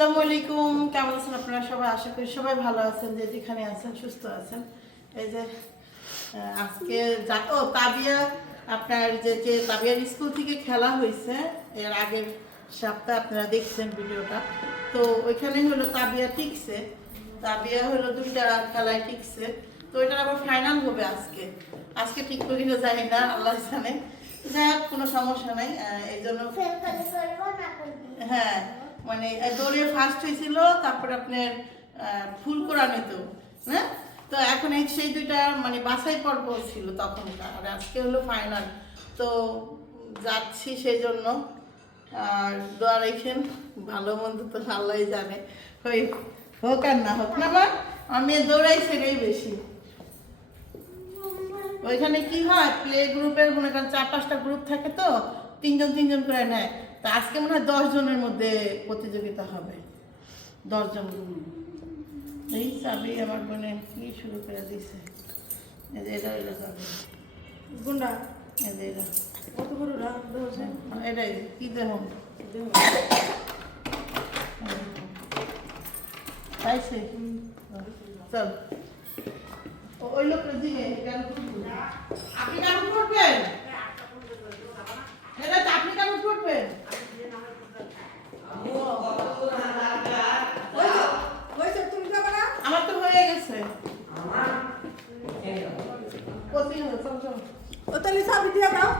আসসালামু আলাইকুম, কেমন আছেন আপনারা সবাই? আশা করি সবাই ভালো আছেন, যে যেখানে আছেন সুস্থ আছেন। এই যে আজকে তাবিয়া আপনার যে তাবিয়ার স্কুল থেকে খেলা হয়েছে এর আগের সপ্তাহে, আপনারা দেখছেন ভিডিওটা। তো ওইখানে হলো তাবিয়া টিকছে, তাবিয়া হলো দুইটা খেলায় টিকছে। তো ওইটার আবার ফাইনাল হবে আজকে। আজকে ঠিক করে কিনা জানি না, আল্লাহ জানে। যাই হোক, কোনো সমস্যা নাই। এই জন্য হ্যাঁ, মানে দৌড়ে ফার্স্ট হয়েছিল, তারপরে আপনার ফুল করা নিত, হ্যাঁ। তো এখন এই সেই দুইটা মানে বাছাই পর্ব ছিল তখনকার, আর আজকে হলো ফাইনাল। তো যাচ্ছি সেই জন্য। আর দোয়া রেখেন, ভালো মন্দ তো আল্লাহই জানে, হোক আর না হোক না। বা আমি দৌড়াইছি এই বেশি। ওইখানে কি হয়, প্লে গ্রুপের মনে করেন 4-5টা গ্রুপ থাকে, তো 3জন করে নেয়। তা আজকে মনে হয় 10 জনের মধ্যে প্রতিযোগিতা হবে, 10 জন। এই চাবি আমার বোনে কি শুরু করে দিছে। এই যে এটা হইলো চাবি গুন্ডা, এই যে এটা কত বড় রাত হচ্ছে, এটাই কি দেখুন পাইছে। চল ওই লোকের দিকে আপনি কেমন করবেন, আপনি কেমন করবেন? আমার তো হয়ে গেছে। ও তাহলে চাবি দিয়ে দাও।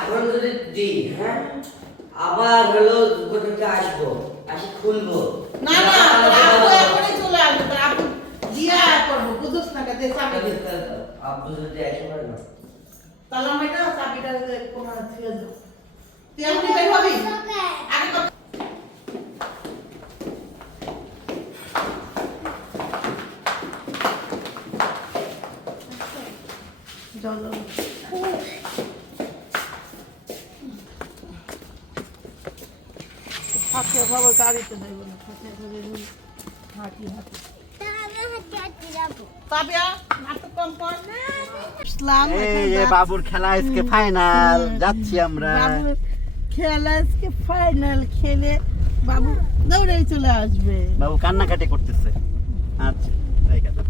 এখন যদি দিই, হ্যাঁ, আবার হলো কোথাও আসবো, আসি খুলবো। না না, আপু এখনই চলে আসবে, তার আপু দিয়া করবো, বুঝছ না কাছে চাবি দিতে। আপু যদি আসে পারে না, তাহলে আমি না চাবিটা কোন ছেড়ে দাও। তুই আপনি বের হবি আগে কথা। জল হাতে বাবা গাড়িতে যাইব না, হাতে ধরে হাঁটি হাঁটি। বাবুর খেলা আজকে ফাইনাল, যাচ্ছি আমরা। খেলা আজকে ফাইনাল, খেলে বাবু দৌড়ে চলে আসবে। বাবু কান্নাকাটি করতেছে। আচ্ছা ঠিক আছে।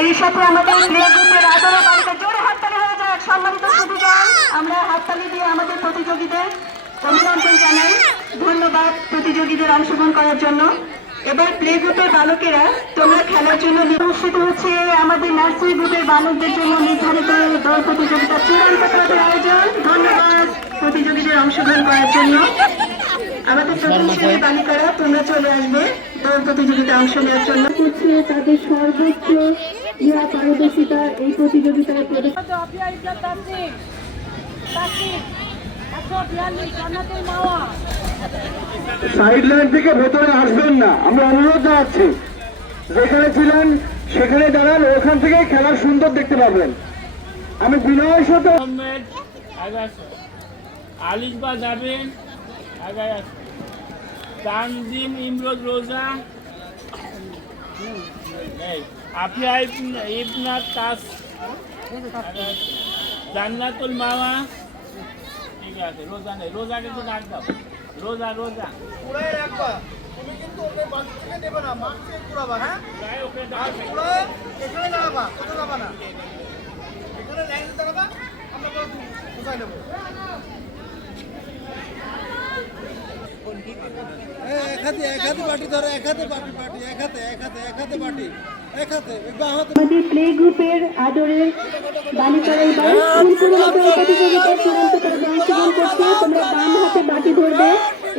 এই সাথে আমাদের প্লে গ্রুপের 18 বালিকা জোরে হাততালি হয়ে যায়। সম্মানিত সুধীগণ, আমরা হাততালি দিয়ে আমাদের প্রতিযোগীদের অভিনন্দন জানাই। ধন্যবাদ প্রতিযোগীদের অংশগ্রহণ করার জন্য। এবার প্লে গ্রুপের বালকেরা তোমরা খেলার জন্য নির্বাচিত হচ্ছে। আমাদের নার্সারি গ্রুপের বালকদের জন্য নির্ধারিত দল প্রতিযোগিতা চূড়ান্ত পর্বের আয়োজন। ধন্যবাদ প্রতিযোগীদের অংশগ্রহণ করার জন্য। আমাদের প্রথম শ্রেণীর বালিকারা তোমরা চলে আসবে দল প্রতিযোগিতায় অংশ নেওয়ার জন্য। করছে তাদের সর্বোচ্চ পারদর্শিতা এই প্রতিযোগিতায় সাইড লাইন থেকে ভেতরে আসবেন না, আমরা অনুরোধ জানাচ্ছি। যেখানে ছিলেন সেখানে দাঁড়ান, ওখান থেকে খেলা সুন্দর দেখতে পাবেন। আমি বিনয়ের সাথে আলিফবা যাবেন, তানজিম ইমরোজ রোজা, আফিয়া ইবনা তাস, জান্নাতুল মাওয়া। ঠিক আছে, রোজা নেই, রোজাকে তো ডাক দাও। রোজা রোজা পুরাই রাখবা, তুমি কিন্তু ওকে বাকি থেকে নেবে না, মাঠ থেকে পুরাবা। হ্যাঁ, ওকে আর পুরায় এখানে দাঁড়াবা, কোথাও যাবা না, এখানে লাইনে দাঁড়াবা, আমরা বুঝাই নেবো। এক হাতে পাটি ধরো, এক হাতে পাটি, এক হাতে পাটি। আমাদের প্লে গ্রুপের আদরের বালিকারা এবার ফুলকুড়ো প্রতিযোগিতায় চূড়ান্ত পর্বে অংশগ্রহণ করছে। তোমরা বাম হাতে বাটি ধরবে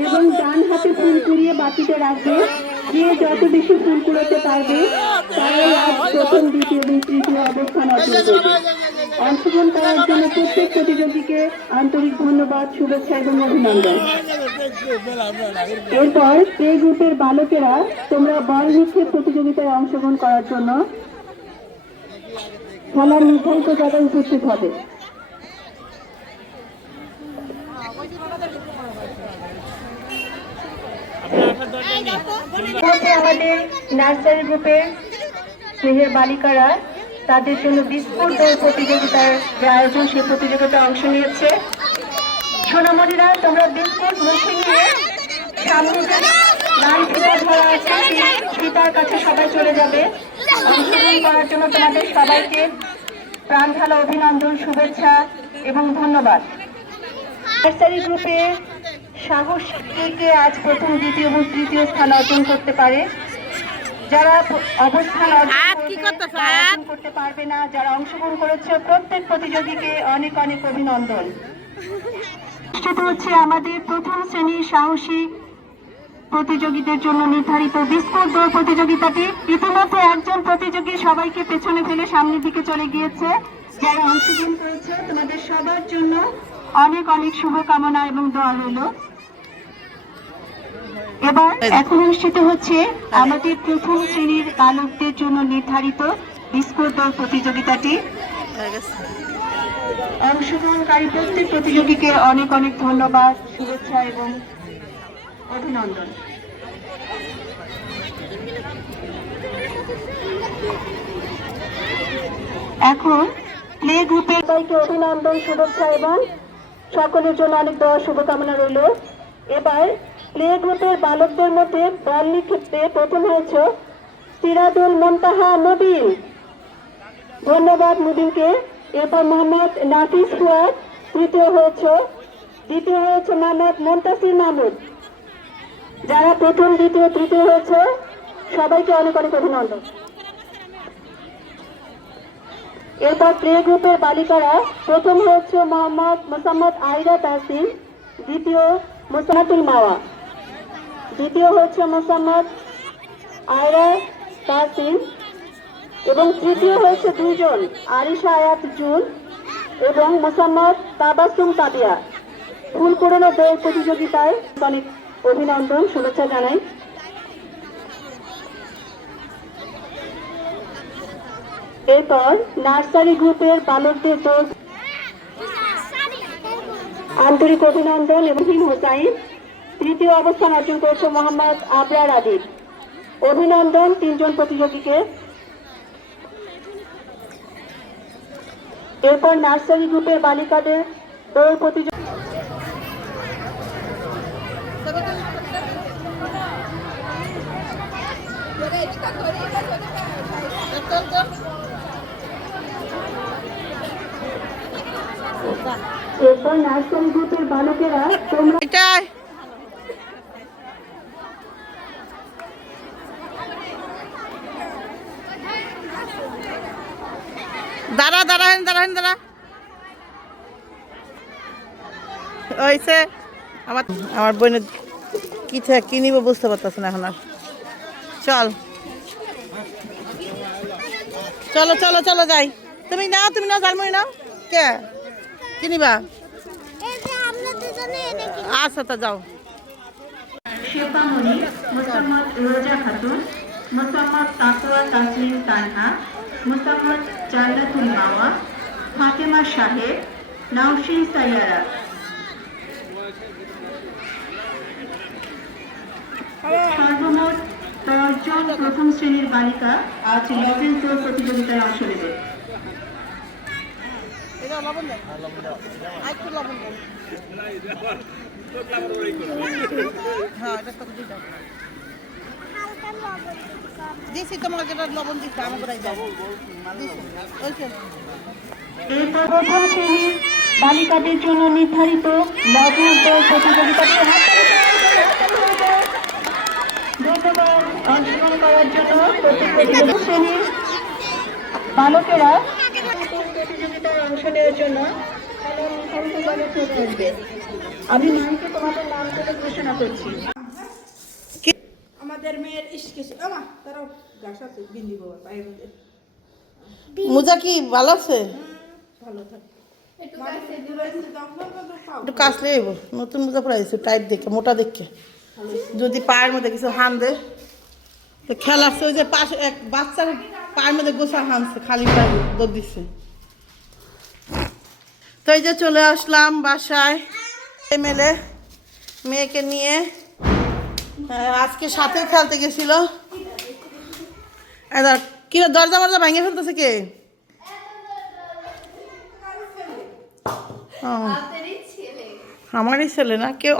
এবং ডান হাতে ফুল কুড়িয়ে বাটিতে রাখবে। যে যত বেশি ফুল কুড়োতে পারবে তারাই আজ প্রথম, দ্বিতীয় এবং তৃতীয় অবস্থান অর্জন করবে। অংশগ্রহণ করার জন্য প্রত্যেক প্রতিযোগীকে আন্তরিক ধন্যবাদ, শুভেচ্ছা এবং অভিনন্দন। এরপর প্লে গ্রুপের বালকেরা তোমরা বল নিক্ষেপ প্রতিযোগিতায় অংশগ্রহণ করার জন্য খেলার নির্ধারিত জায়গায় উপস্থিত হবে। আমাদের নার্সারি গ্রুপের স্নেহের বালিকারা তাদের জন্য বিস্কুট দৌড় প্রতিযোগিতার যে আয়োজন, সেই প্রতিযোগিতায় অংশ নিয়েছে। সোনামণিরা, তোমরা বিস্কুট মুখে নিয়ে সামনে যে লাল ফিতা ধরা আছে সেই ফিতার কাছে সবাই চলে যাবে। অংশগ্রহণ করার জন্য তোমাদের সবাইকে প্রাণ ঢালা অভিনন্দন, শুভেচ্ছা এবং ধন্যবাদ। নার্সারি গ্রুপে সাহস কে আজ প্রথম, দ্বিতীয় এবং তৃতীয় স্থান অর্জন করতে পারে। যারা অবস্থান অর্জন করতে পারবে না, যারা অংশগ্রহণ করেছে, প্রত্যেক প্রতিযোগীকে অনেক অনেক অভিনন্দন। সেটা হচ্ছে আমাদের প্রথম শ্রেণীর সাহসী প্রতিযোগীদের জন্য নির্ধারিত বিস্কুট দৌড় প্রতিযোগিতাটি। ইতিমধ্যে একজন প্রতিযোগী সবাইকে পেছনে ফেলে সামনের দিকে চলে গিয়েছে। যারা অংশগ্রহণ করেছে তোমাদের সবার জন্য অনেক অনেক শুভকামনা এবং দোয়া রইল। এবার এখন অনুষ্ঠিত হচ্ছে আমাদের প্রথম শ্রেণীর বালকদের জন্য নির্ধারিত বিস্কুট দৌড় প্রতিযোগিতাটি। অংশগ্রহণকারী প্রত্যেক প্রতিযোগীকে অনেক অনেক ধন্যবাদ, শুভেচ্ছা এবং অভিনন্দন। এখন প্লে গ্রুপের সবাইকে অভিনন্দন, শুভেচ্ছা এবং সকলের জন্য অনেক দোয়া শুভকামনা রইল। এবার প্লে গ্রুপের বালকদের মধ্যে বল নিক্ষেপে প্রথম হয়েছে সিরাজুল মুনতাহা মুবিন, ধন্যবাদ মুবিনকে। এরপর মোহাম্মদ নাফিস ফুয়াদ তৃতীয় হয়েছে, দ্বিতীয় হয়েছে মোহাম্মদ মুনতাসির মাহমুদ। যারা প্রথম, দ্বিতীয়, তৃতীয় হয়েছে সবাইকে অনেক অনেক অভিনন্দন। এরপর প্লে গ্রুপের বালিকারা প্রথম হয়েছে মোসাম্মদ আইরা তাহসিন, দ্বিতীয় মোসানাতুল মাওয়া, দ্বিতীয় হচ্ছে মোসাম্মদ আয়রা তাহসিন এবং তৃতীয় হয়েছে দুইজন আরিশা আয়াত জুন এবং মোসাম্মদ তাবাসুম তাবিয়া। ফুল কুড়ানো দৌড় প্রতিযোগিতায় অনেক অভিনন্দন, শুভেচ্ছা জানাই। এরপর নার্সারি গ্রুপের বালকদের দৌড় আন্তরিক অভিনন্দন এবং হোসাইন তৃতীয় অবস্থান অর্জন করেছে মোহাম্মদ আবরার আদিব। অভিনন্দন তিনজন প্রতিযোগীকে। এরপর নার্সারি গ্রুপের বালিকাদের দৌড় প্রতিযোগিতা এরপর নার্সারি গ্রুপের বালকেরা তোমরা দাঁড়া ওইসে আমার বোনের কি নিব বুঝতে পারতেছ না এখন আর। চলো যাই। তুমি নাও জালমুড়ি নাও। কে কি নিবা? আচ্ছা তা যাও। শেফামণি, মোসাম্মদ রোজা খাতুন, মোসাম্মদ তাকওয়া তাসলিম তানহা, মোসাম্মদ জান্নাতুল মাওয়া, ফাতেমা সাহেব, নাওশিন সাইয়ারা। সর্বমোট 10 জন প্রথম শ্রেণীর বালিকা আজ লবণ দৌড় প্রতিযোগিতায় অংশ নেবে। এরপর প্রথম শ্রেণীর বালিকাদের জন্য নির্ধারিত লবণ দৌড় প্রতিযোগিতাটি ধন্যবাদ অংশগ্রহণ করার নেওয়ার জন্য প্রতিযোগিতা শ্রেণীর বালকেরা প্রতিযোগিতায় অংশ নেওয়ার জন্য আমি মাইকে তোমাদের নাম করে ঘোষণা করছি। আমাদের মেয়ের ইস্কে আমা তারাও গাছ আছে বিন্দি বাবা পায়ের মধ্যে মোজা কি ভালো আছে? ভালো থাকে একটু কাছলে আইব, নতুন মোজা পড়াইছে টাইট দেখে, মোটা দেখে, যদি পায়ের মধ্যে কিছু হান দে তো খেলাচ্ছে। ওই যে পাশে এক বাচ্চার পায়ের মধ্যে গোসা হানছে, খালি পায়ে দৌড় দিচ্ছে। তো এই যে চলে আসলাম বাসায় মেলে মেয়েকে নিয়ে। আজকে সাথেও খেলতে গেছিল। কি দরজা মরজা ভেঙে ফেলতেছে কে? ও, আমারই ছেলে না কেউ।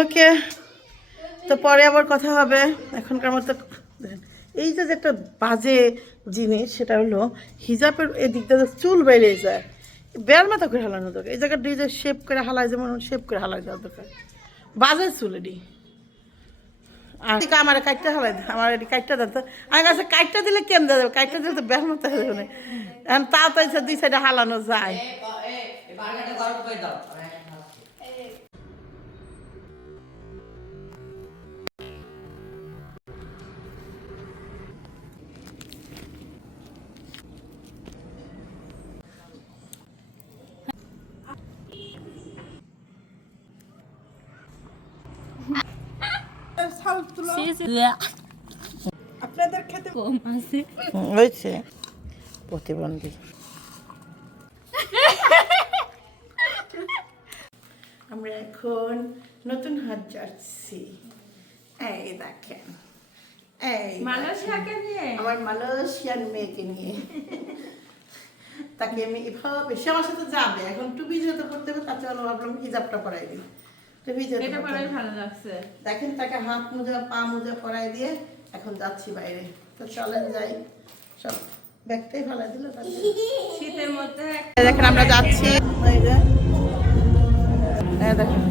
ওকে, তো পরে আবার কথা হবে। এখনকার মতো এই যে একটা বাজে জিনিস, সেটা হলো হিজাবের এদিক দিয়ে চুল বেরিয়ে যায়, বের মাথা করে হালানো দরকার। এই জায়গাটা যে শেপ করে হালায়, যেমন শেপ করে হালাই দেওয়া দরকার। বাজে চুল এটি। আর আমার কাইটটা হালাই দেয়, আমার এটি কাইটটা দেন তো। আমার কাছে কাইটটা দিলে কেমন দেওয়া যাবে? কাইটটা দিলে তো বের মাথা হয়ে যাবে না। এখন তা তো দুই সাইডে হালানো যায়। বারোটা গরম করে দাও। আপনাদের খেতে হয়েছে প্রতিবন্ধী। আমরা এখন নতুন হাত যাচ্ছি। এই দেখেন, এই মালয়েশিয়াকে নিয়ে আমার মালয়েশিয়ান মেয়েকে নিয়ে। তাকে আমি এভাবে, সে আমার সাথে যাবে। এখন টুপি যেহেতু করতে হবে, তার জন্য ভাবলাম হিজাবটা পরাই দিই। টুপি যেহেতু ভালো লাগছে। দেখেন, তাকে হাত মোজা পা মোজা পরাই দিয়ে এখন যাচ্ছি বাইরে। তো চলেন যাই, সব ব্যাগটাই ফেলাই দিল। শীতের মধ্যে দেখেন আমরা যাচ্ছি। এই যে, এই দেখেন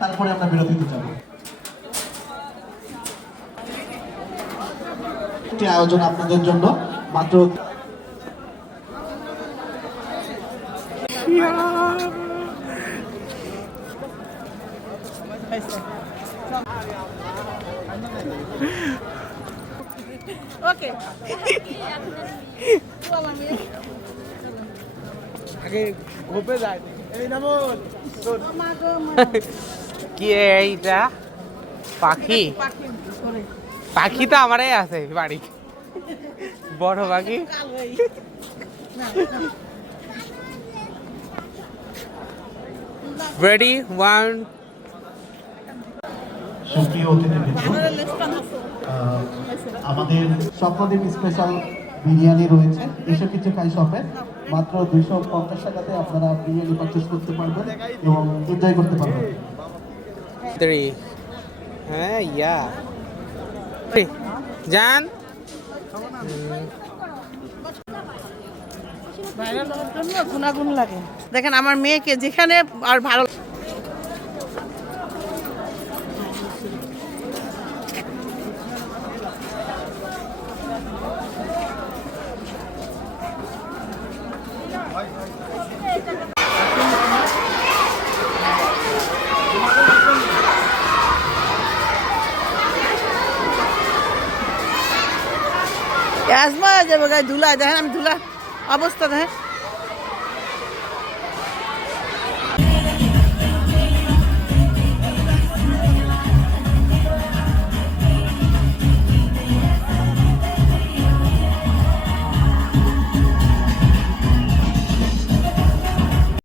তারপরে আমরা বিরতিতে যাব। একটি আয়োজন আপনাদের জন্য মাত্র ওকে। আগে গোপে যায়। এই নামল কি এইটা পাখি? পাখি তো আমারই আছে বাড়ি, বড় পাখি। রেডি, 1 সুপ্রিয় অতিথিবৃন্দ, আমাদের স্বপ্নদ্বীপ স্পেশাল বিরিয়ানি রয়েছে 63 শপে। মাত্র 250 টাকাতে আপনারা বিরিয়ানি পারচেস করতে পারবেন এবং এনজয় করতে পারবেন। 3 হ্যাঁ ইয়া জান ভাইরাল হওয়ার জন্য গুনাগুন লাগে। দেখেন আমার মেয়েকে যেখানে আর ভালো যাবো গায়ে ধুলা দেখেন আমি ধুলা অবস্থা দেখেন